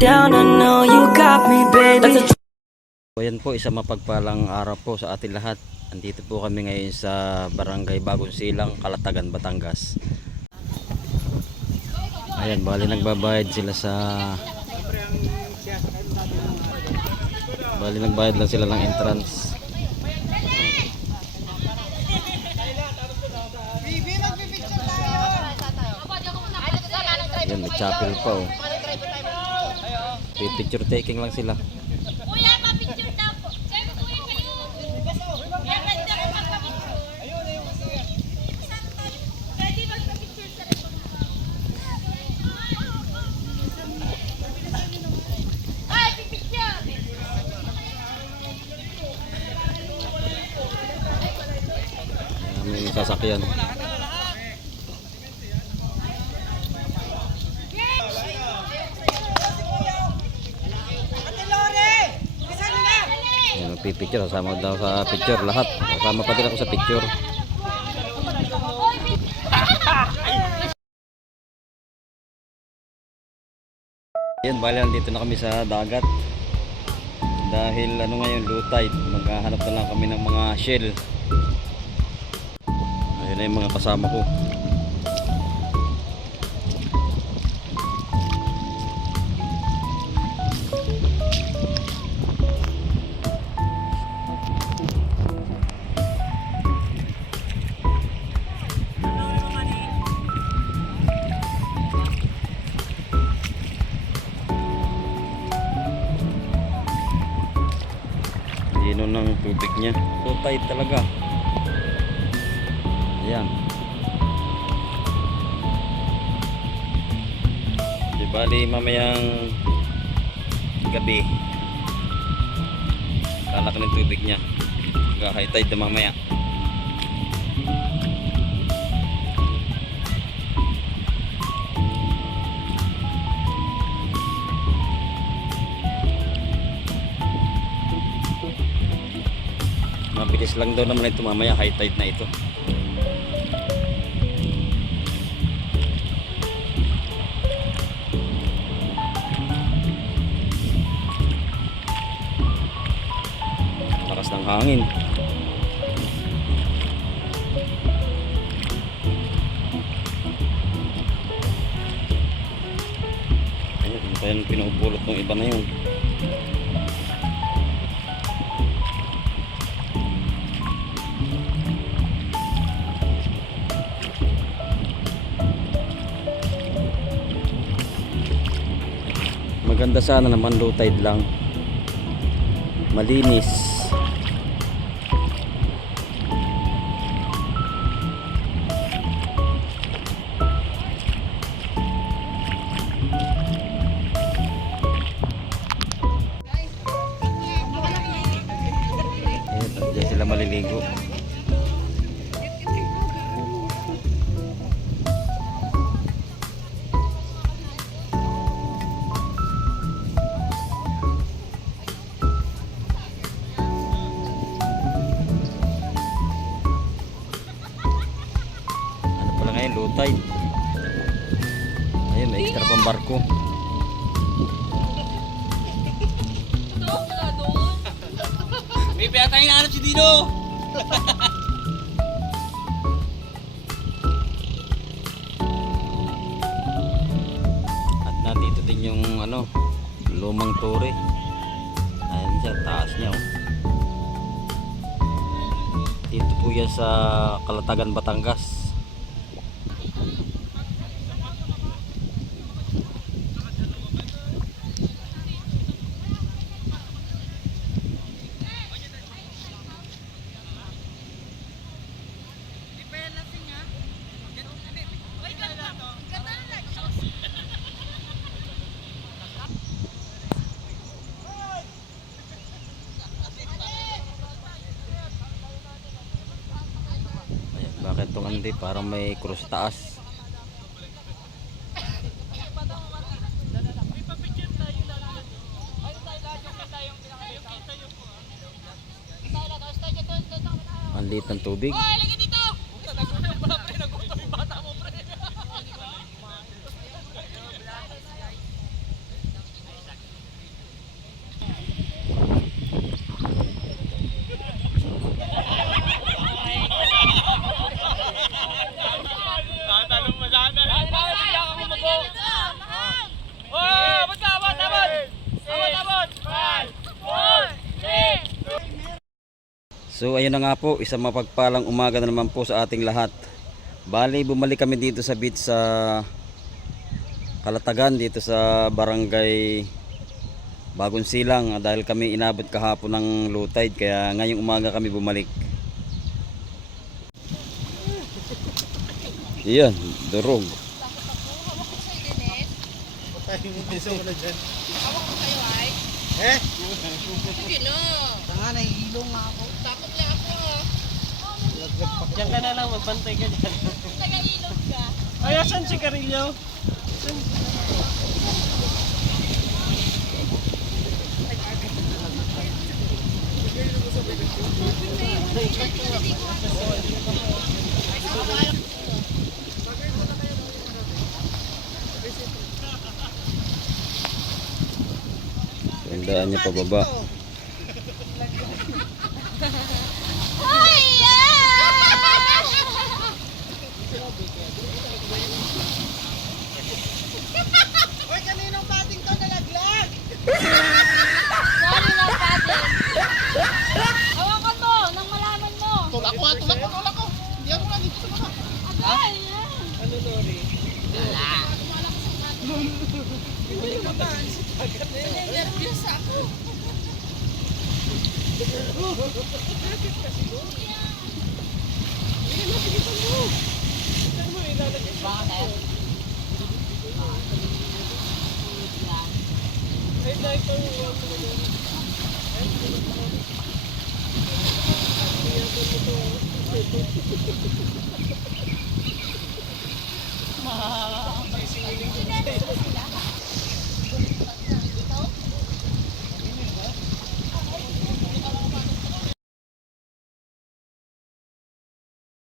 down, I know you got me, baby. So, ayan po, isang mapagpalang araw po sa atin lahat. Andito po kami ngayon sa Barangay Bagong Silang, Calatagan, Batangas. Ayan, bali nagbabayad sila sa... Bali nagbayad lang sila ng entrance. Ayan, may chapel pa oh. Picture taking lang sila. Kuya, ma-picture daw po. Sir, kuya kayo. Kuya, ganda ko magpa-picture. Pwede magpa-picture sa ito. Ay, picture! May sasakyan. Ayan, magpipicture. Kasama daw sa picture lahat. Kasama pa din ako sa picture. Ayan, bali nandito na kami sa dagat. Dahil ano ngayon, low tide. Maghahanap na lang kami ng mga shell. Ayun na yung mga kasama ko. Lino ng tubig niya. Low tide talaga. Ayan. Di bali mamayang gabi lalaki ng tubig niya. High tide na mamaya. Mabilis lang daw naman ito mamaya, high tide na ito. Lakas ng hangin. Ayun, pa yan pinupulot ng iba na yun. Maganda sana naman low tide lang. Malinis. Ayan, diyan sila maliligo. Ngayon low tide. Ayun, may extra pang barko. May piyatay na ano si Dino. At nandito din yung ano, lumang tore. Ayun siya, taas niya oh. Dito po yan sa Calatagan, Batangas. Bakit itong hindi? Parang may cross taas. Ang liit ng tubig. So ayun na nga po, isang mapagpalang umaga na naman po sa ating lahat. Bali, bumalik kami dito sa beach sa Kalatagan, dito sa barangay Bagong Silang, dahil kami inabot kahapon ng low tide, kaya ngayong umaga kami bumalik. Iyan, durog. Tanga na hilong nga ako. Takot na ako. Diyan ka na lang, magbantay ka dyan. Nag-ilog ka. Ay, asan si Carillo? Tandaan niya pababa. Ay! Uy, kaninong pating to nalaglag? Sorry na, Patin. Hawakan mo, nang malaman mo. Tulak ko. Hindi ako na dito sa mga. Ay! Ano, Lori? Nervyos ako.